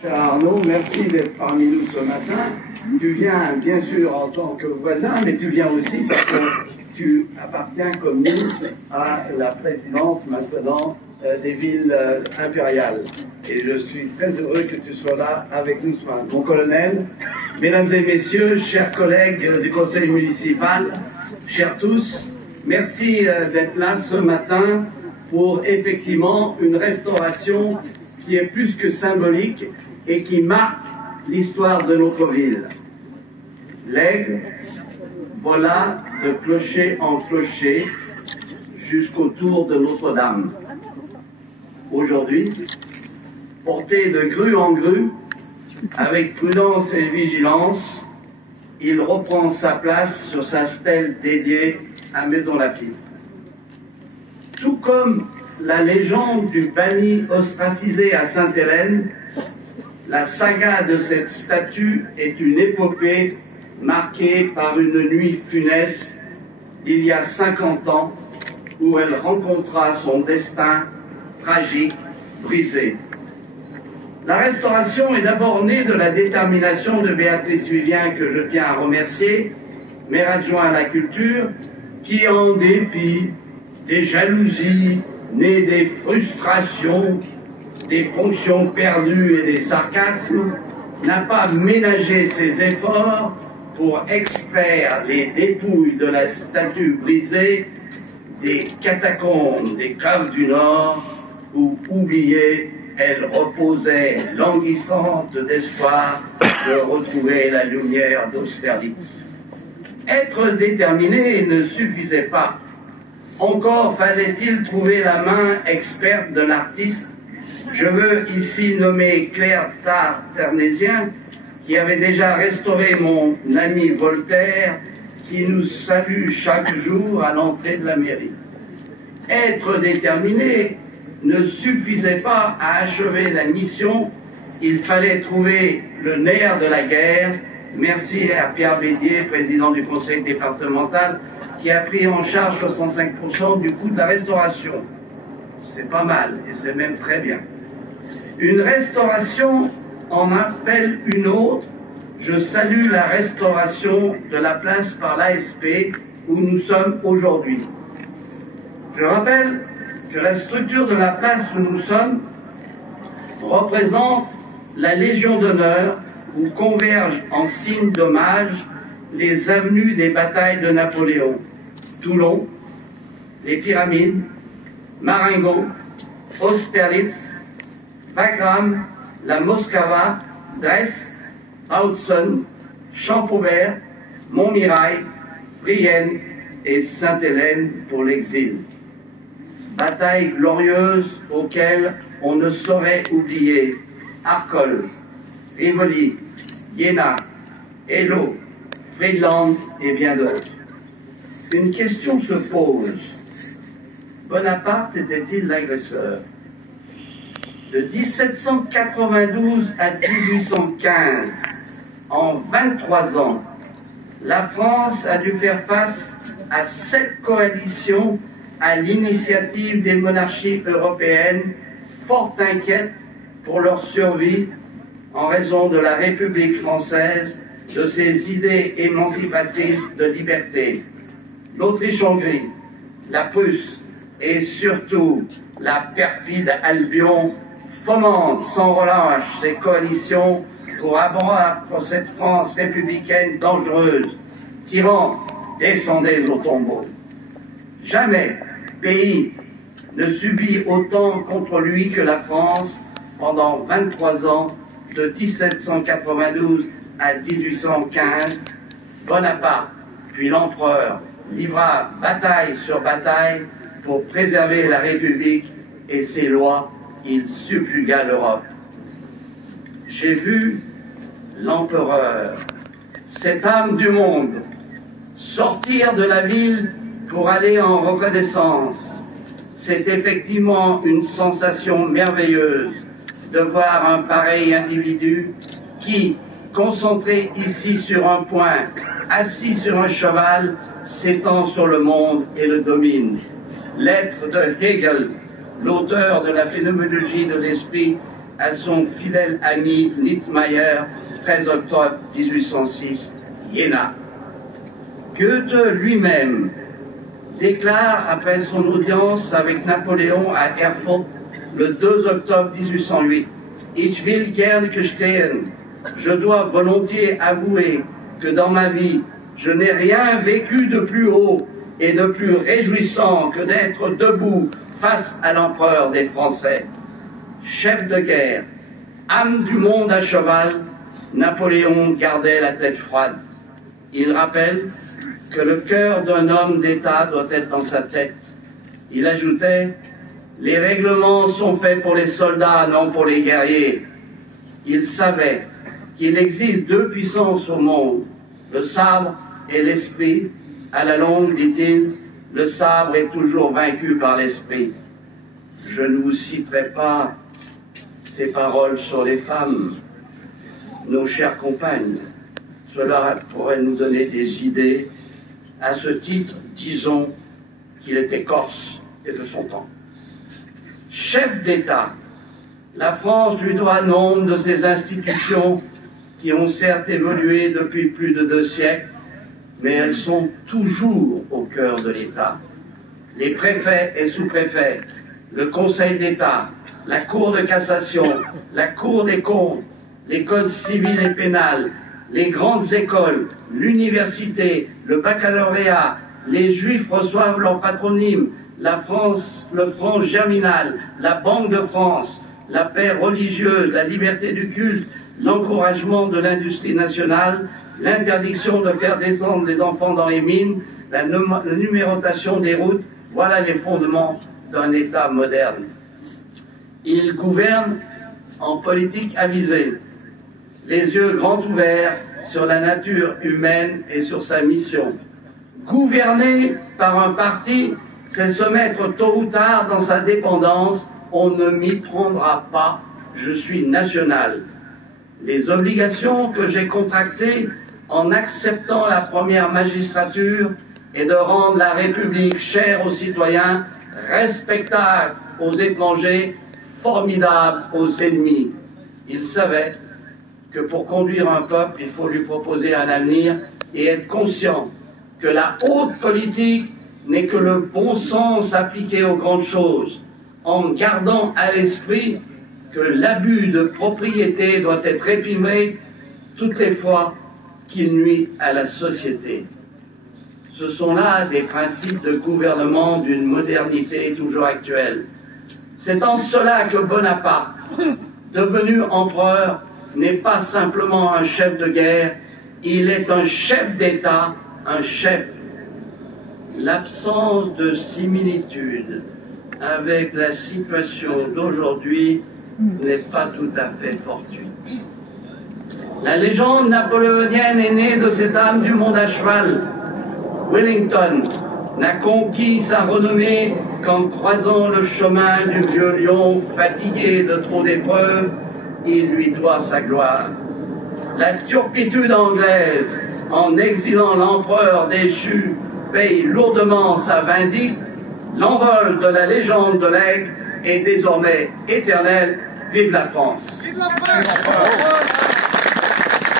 Cher Arnaud, merci d'être parmi nous ce matin. Tu viens bien sûr en tant que voisin, mais tu viens aussi parce que tu appartiens comme ministre à la présidence maintenant des villes impériales. Et je suis très heureux que tu sois là avec nous ce matin. Mon colonel, mesdames et messieurs, chers collègues du conseil municipal, chers tous, merci d'être là ce matin pour effectivement une restauration qui est plus que symbolique et qui marque l'histoire de notre ville. L'Aigle, voilà de clocher en clocher jusqu'au tour de Notre-Dame. Aujourd'hui, porté de grue en grue, avec prudence et vigilance, il reprend sa place sur sa stèle dédiée à Maison Lafitte. Tout comme la légende du banni ostracisé à Sainte-Hélène, la saga de cette statue est une épopée marquée par une nuit funeste d'il y a 50 ans où elle rencontra son destin tragique, brisé. La restauration est d'abord née de la détermination de Béatrice Vivien, que je tiens à remercier, maire adjoint à la culture, qui en dépit des jalousies, nées des frustrations, des fonctions perdues et des sarcasmes, n'a pas ménagé ses efforts pour extraire les dépouilles de la statue brisée des catacombes des caves du Nord, où, oubliée, elle reposait languissante d'espoir de retrouver la lumière d'Austerlitz. Être déterminé ne suffisait pas. Encore fallait-il trouver la main experte de l'artiste. Je veux ici nommer Claire Ternésien, qui avait déjà restauré mon ami Voltaire, qui nous salue chaque jour à l'entrée de la mairie. Être déterminé ne suffisait pas à achever la mission, il fallait trouver le nerf de la guerre. Merci à Pierre Bédier, président du conseil départemental, qui a pris en charge 65% du coût de la restauration. C'est pas mal, et c'est même très bien. Une restauration en appelle une autre. Je salue la restauration de la place par l'ASP, où nous sommes aujourd'hui. Je rappelle que la structure de la place où nous sommes représente la Légion d'honneur, où convergent en signe d'hommage les avenues des batailles de Napoléon, Toulon, les Pyramides, Marengo, Austerlitz, Wagram, la Moskva, Dresde, Hautzen, Champaubert, Montmirail, Brienne et Sainte-Hélène pour l'exil. Batailles glorieuses auxquelles on ne saurait oublier Arcole, Rivoli, Iéna, Eylau, Friedland et bien d'autres. Une question se pose. Bonaparte était-il l'agresseur? De 1792 à 1815, en 23 ans, la France a dû faire face à 7 coalitions à l'initiative des monarchies européennes, fort inquiètes pour leur survie en raison de la République française, de ses idées émancipatrices de liberté. L'Autriche-Hongrie, la Prusse et surtout la perfide Albion fomentent sans relâche ces coalitions pour abattre cette France républicaine dangereuse. Tyrans, descendez au tombeau. Jamais pays ne subit autant contre lui que la France pendant 23 ans, de 1792 à 1815. Bonaparte, puis l'empereur, livra bataille sur bataille pour préserver la République et ses lois. Il subjugua l'Europe. J'ai vu l'empereur, cette âme du monde, sortir de la ville pour aller en reconnaissance. C'est effectivement une sensation merveilleuse de voir un pareil individu qui, concentré ici sur un point, assis sur un cheval, s'étend sur le monde et le domine. Lettre de Hegel, l'auteur de la phénoménologie de l'esprit, à son fidèle ami Nitzmayer, 13 octobre 1806, Jena. Goethe lui-même déclare après son audience avec Napoléon à Erfurt le 2 octobre 1808 « Ich will gern gestehen » je dois volontiers avouer que dans ma vie, je n'ai rien vécu de plus haut et de plus réjouissant que d'être debout face à l'empereur des Français. Chef de guerre, âme du monde à cheval, Napoléon gardait la tête froide. Il rappelle que le cœur d'un homme d'État doit être dans sa tête. Il ajoutait « Les règlements sont faits pour les soldats, non pour les guerriers ». Il savait qu'il existe deux puissances au monde, le sabre et l'esprit. À la longue, dit-il, le sabre est toujours vaincu par l'esprit. Je ne vous citerai pas ces paroles sur les femmes, nos chères compagnes. Cela pourrait nous donner des idées. À ce titre, disons qu'il était corse et de son temps. Chef d'État, la France lui doit nombre de ses institutions qui ont certes évolué depuis plus de 2 siècles, mais elles sont toujours au cœur de l'État. Les préfets et sous-préfets, le Conseil d'État, la Cour de cassation, la Cour des comptes, les codes civils et pénals, les grandes écoles, l'université, le baccalauréat, les Juifs reçoivent leur patronyme, la France, le franc germinal, la Banque de France, la paix religieuse, la liberté du culte, l'encouragement de l'industrie nationale, l'interdiction de faire descendre les enfants dans les mines, la numérotation des routes, voilà les fondements d'un État moderne. Il gouverne en politique avisée, les yeux grands ouverts sur la nature humaine et sur sa mission. Gouverner par un parti, c'est se mettre tôt ou tard dans sa dépendance. On ne m'y prendra pas, je suis national. Les obligations que j'ai contractées en acceptant la première magistrature est de rendre la République chère aux citoyens, respectable aux étrangers, formidable aux ennemis. Il savait que pour conduire un peuple, il faut lui proposer un avenir et être conscient que la haute politique n'est que le bon sens appliqué aux grandes choses, en gardant à l'esprit que l'abus de propriété doit être réprimé toutes les fois qu'il nuit à la société. Ce sont là des principes de gouvernement d'une modernité toujours actuelle. C'est en cela que Bonaparte, devenu empereur, n'est pas simplement un chef de guerre, il est un chef d'État, un chef. L'absence de similitude avec la situation d'aujourd'hui n'est pas tout à fait fortuite. La légende napoléonienne est née de cette âme du monde à cheval. Wellington n'a conquis sa renommée qu'en croisant le chemin du vieux lion fatigué de trop d'épreuves, il lui doit sa gloire. La turpitude anglaise, en exilant l'empereur déchu, paye lourdement sa vindicte. L'envol de la légende de l'aigle est désormais éternel. Vive la France! Vive la France!